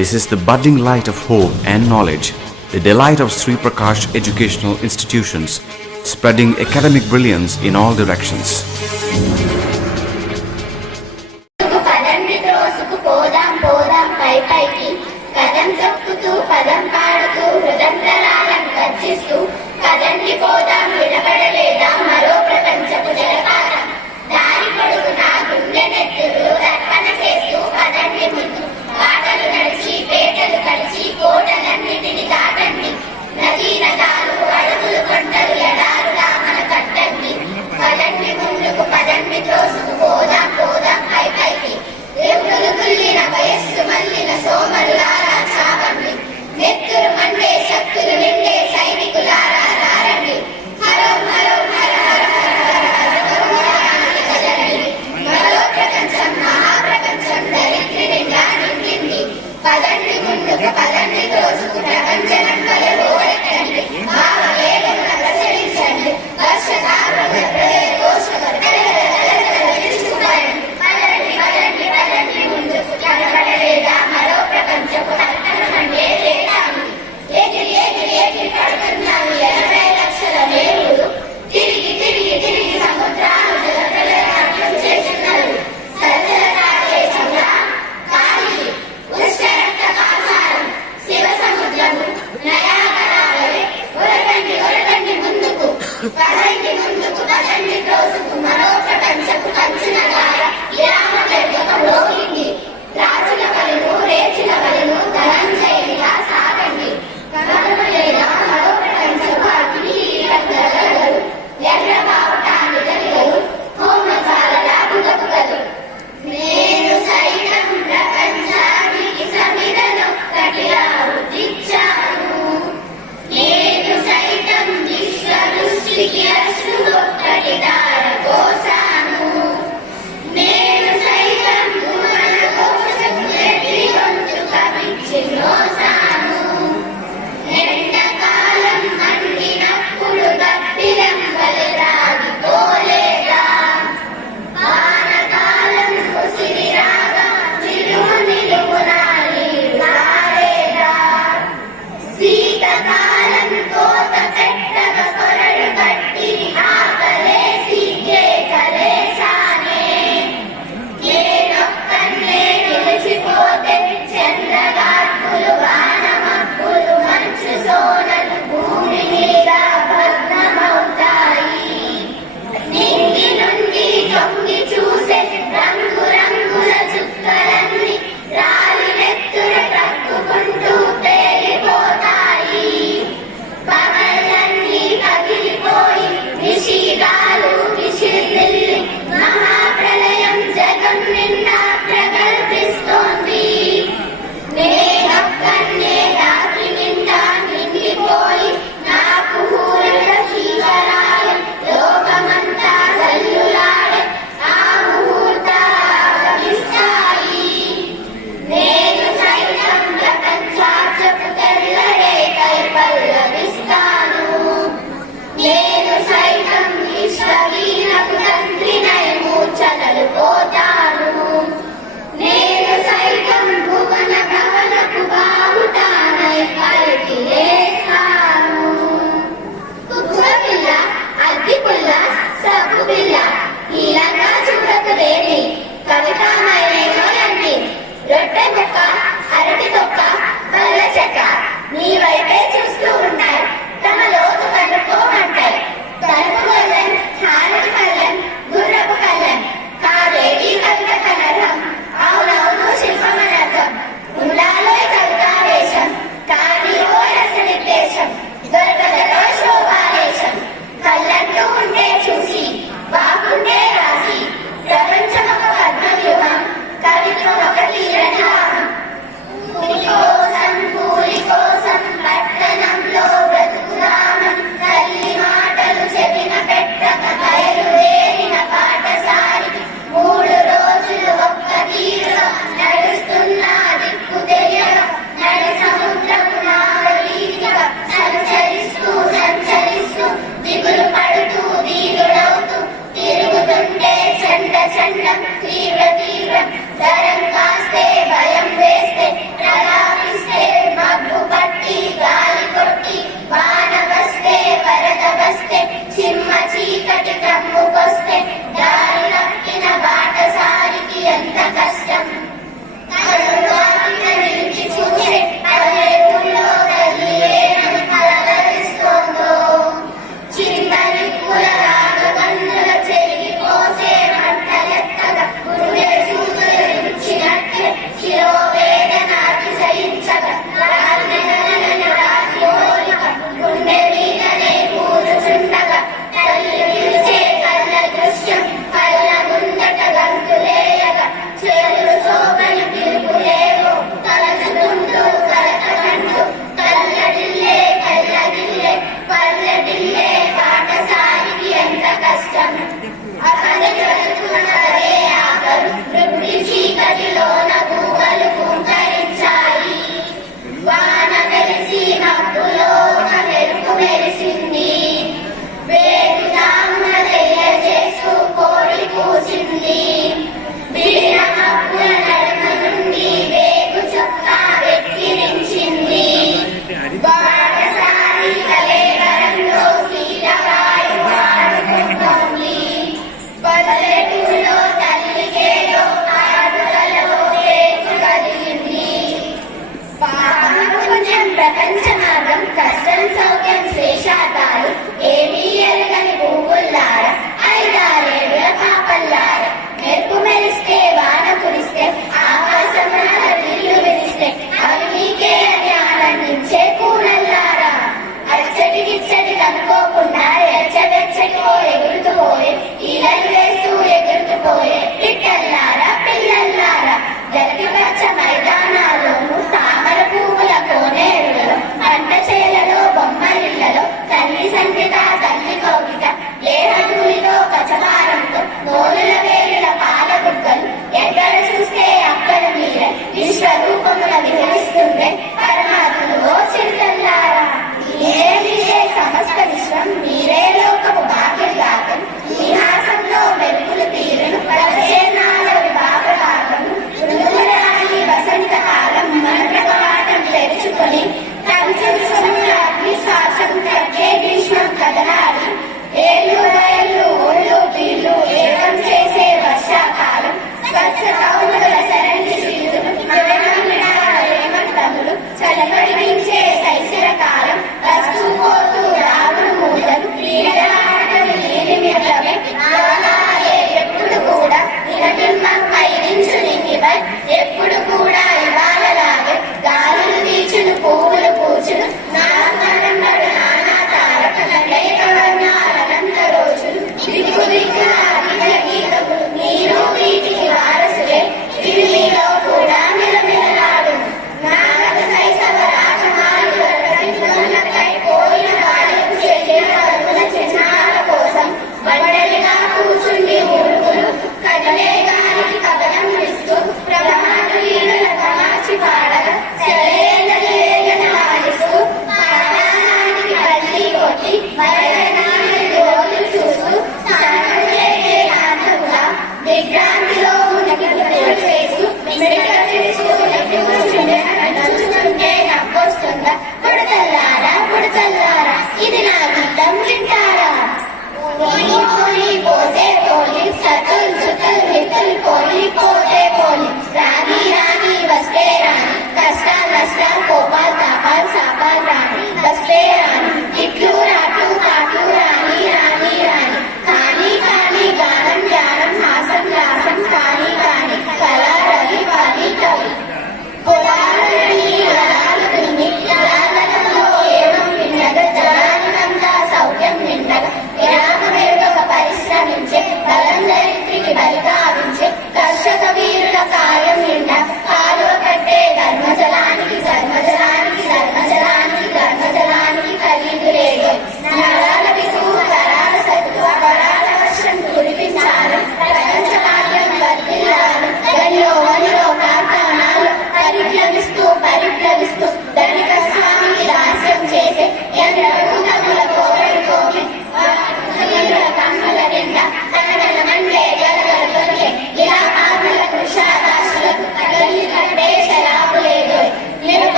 This is the budding light of hope and knowledge, the delight of Sri Prakash educational institutions, spreading academic brilliance in all directions.